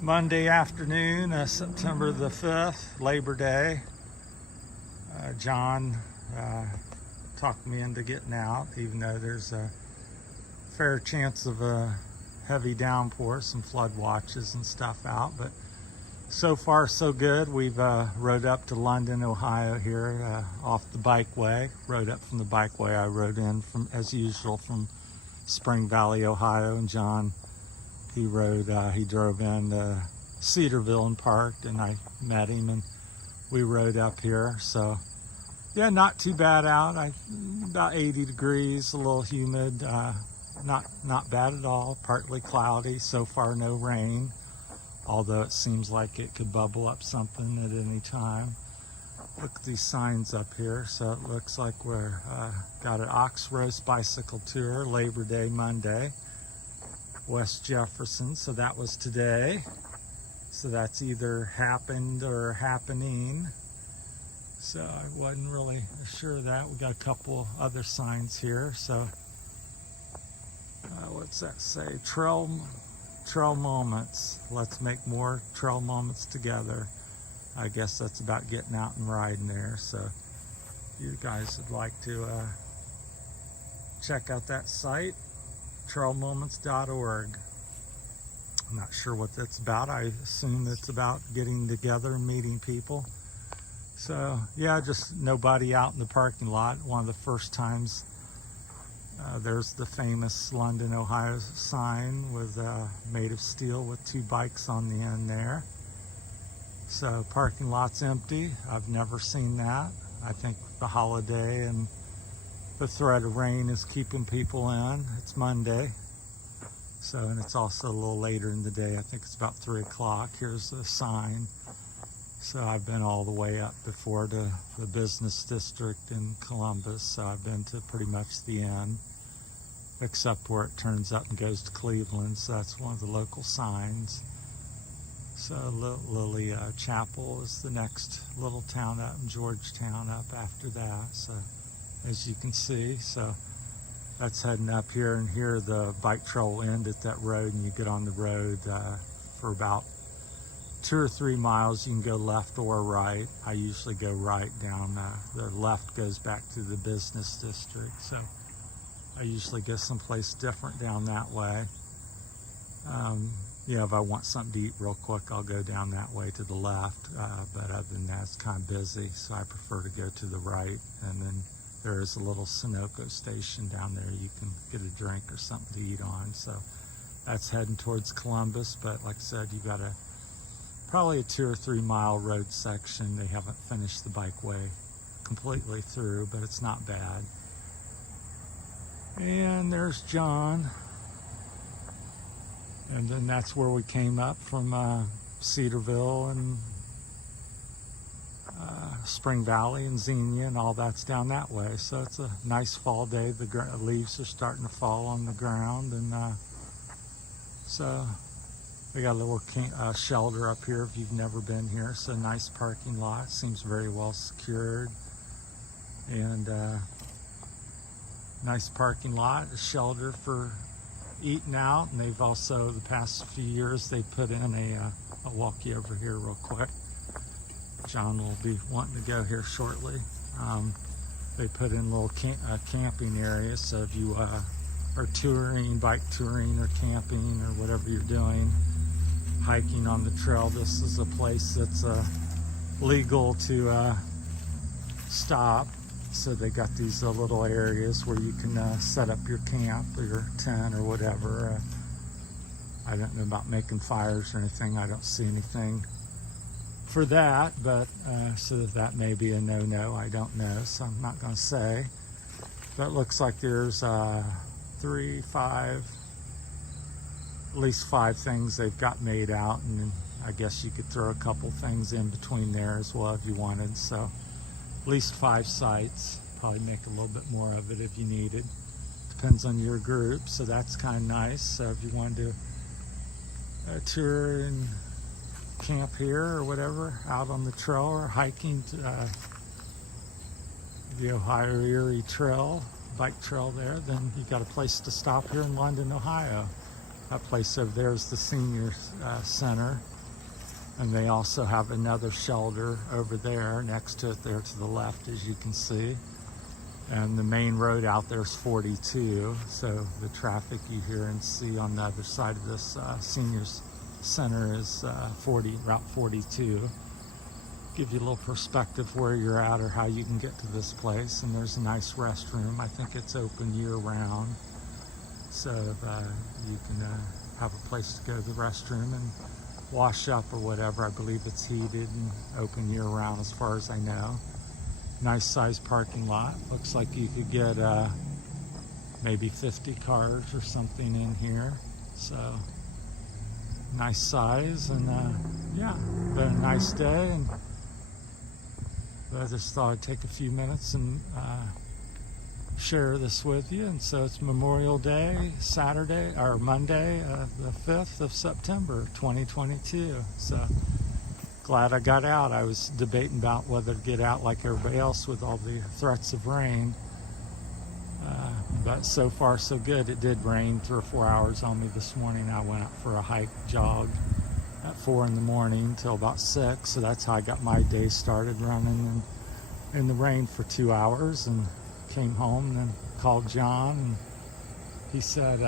Monday afternoon, September the 5th, Labor Day. John talked me into getting out, even though there's a fair chance of a heavy downpour, some flood watches and stuff out. But so far, so good. We've rode up to London, Ohio here off the bikeway. Rode up from the bikeway. I rode in from, as usual, from Spring Valley, Ohio, and John, he drove in to Cedarville and parked, and I met him and we rode up here. So yeah, not too bad out. About 80 degrees, a little humid, not bad at all. Partly cloudy, so far no rain, although it seems like it could bubble up something at any time. Look at these signs up here. So it looks like we're got an Ox Roast Bicycle Tour, Labor Day Monday, West Jefferson. So that was today. So that's either happened or happening. So I wasn't really sure of that. We got a couple other signs here. So what's that say? Trail moments. Let's make more trail moments together. I guess that's about getting out and riding there. So if you guys would like to check out that site, trailmoments.org. I'm not sure what that's about. I assume it's about getting together and meeting people. So yeah, just nobody out in the parking lot. One of the first times. There's the famous London, Ohio sign with made of steel with two bikes on the end there. So parking lot's empty. I've never seen that. I think the holiday and the threat of rain is keeping people in. It's Monday. So, and it's also a little later in the day. I think it's about 3 o'clock. Here's the sign. So I've been all the way up before to the business district in Columbus. So I've been to pretty much the end, except where it turns up and goes to Cleveland. So that's one of the local signs. So Lily Chapel is the next little town up, in Georgetown up after that. So as you can see, so that's heading up here, and here the bike trail will end at that road, and you get on the road for about 2 or 3 miles. You can go left or right. I usually go right down. The left goes back to the business district. So I usually go someplace different down that way. Yeah, if I want something to eat real quick, I'll go down that way to the left. But other than that, it's kind of busy, so I prefer to go to the right. And then there is a little Sunoco station down there. You can get a drink or something to eat on. So that's heading towards Columbus. But like I said, you got probably a 2 or 3 mile road section. They haven't finished the bikeway completely through, but it's not bad. And there's John. And then that's where we came up from Cedarville and Spring Valley and Xenia, and all that's down that way. So it's a nice fall day. The leaves are starting to fall on the ground, and so we got a little shelter up here if you've never been here. So nice parking lot. Seems very well secured, and nice parking lot. A shelter for eating out, and they've also, the past few years, they put in I'll walk you over here real quick. John will be wanting to go here shortly. They put in little camping areas, so if you are touring, bike touring or camping or whatever you're doing, hiking on the trail, this is a place that's legal to stop. So they got these little areas where you can set up your camp or your tent or whatever. I don't know about making fires or anything. I don't see anything for that, but so that may be a no-no. I don't know, so I'm not going to say. But it looks like there's 3, 5, at least 5 things they've got made out, and I guess you could throw a couple things in between there as well if you wanted. So at least 5 sites. Probably make a little bit more of it if you need it. Depends on your group, so that's kind of nice. So if you want to do a tour and camp here or whatever, out on the trail or hiking to the Ohio Erie Trail, bike trail there, then you got a place to stop here in London, Ohio. That place over there is the senior center. And they also have another shelter over there next to it there to the left, as you can see. And the main road out there is 42. So the traffic you hear and see on the other side of this seniors center is Route 42. Give you a little perspective where you're at or how you can get to this place. And there's a nice restroom. I think it's open year round. So you can have a place to go to the restroom and wash up or whatever. I believe it's heated and open year round as far as I know. Nice sized parking lot. Looks like you could get maybe 50 cars or something in here. So nice size, and yeah, been a nice day. And I just thought I'd take a few minutes and share this with you. And so it's Memorial Day, Saturday or Monday, the 5th of September 2022. So glad I got out. I was debating about whether to get out like everybody else with all the threats of rain, but so far so good. It did rain 3 or 4 hours on me this morning. I went out for a hike jog at 4 in the morning till about 6, so that's how I got my day started, running in the rain for 2 hours, and came home and then called John, and he said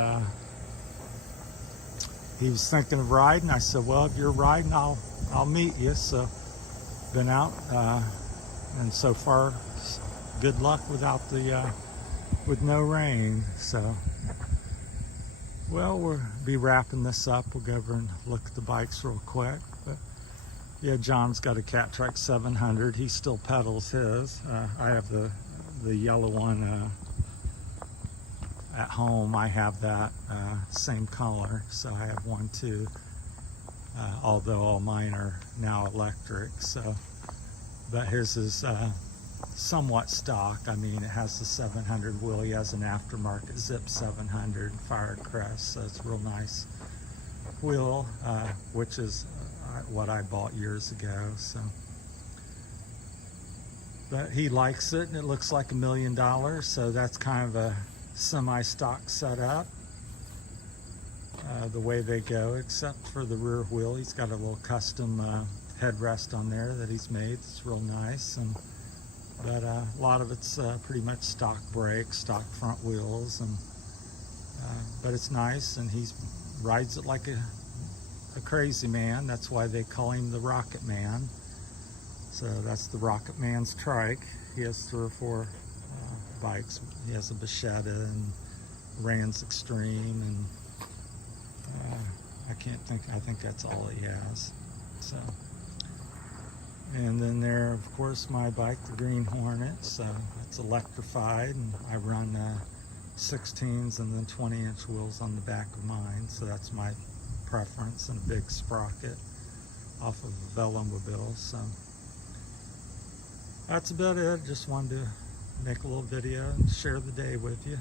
he was thinking of riding. I said, well, if you're riding, I'll meet you. So been out, and so far good luck without with no rain. So well, we'll be wrapping this up. We'll go over and look at the bikes real quick. But yeah, John's got a Catrikes 700. He still pedals his. I have the yellow one at home. I have that same color, so I have one too, although all mine are now electric. So but his is somewhat stock. I mean, it has the 700 wheel. He has an aftermarket Zip 700 Fire Crest, so it's a real nice wheel, which is what I bought years ago. So but he likes it, and it looks like $1 million, so that's kind of a semi-stock setup, the way they go, except for the rear wheel. He's got a little custom headrest on there that he's made. It's real nice, but a lot of it's pretty much stock brakes, stock front wheels, and but it's nice, and he rides it like a crazy man. That's why they call him the Rocket Man. So that's the Rocket Man's trike. He has 3 or 4 bikes. He has a Bachetta and Rans Extreme, and I think that's all he has. So, and then there, of course, my bike, the Green Hornet. So it's electrified, and I run 16s and then 20-inch wheels on the back of mine. So that's my preference, and a big sprocket off of a Velomobile. So that's about it. Just wanted to make a little video and share the day with you.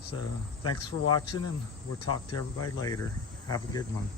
So thanks for watching, and we'll talk to everybody later. Have a good one.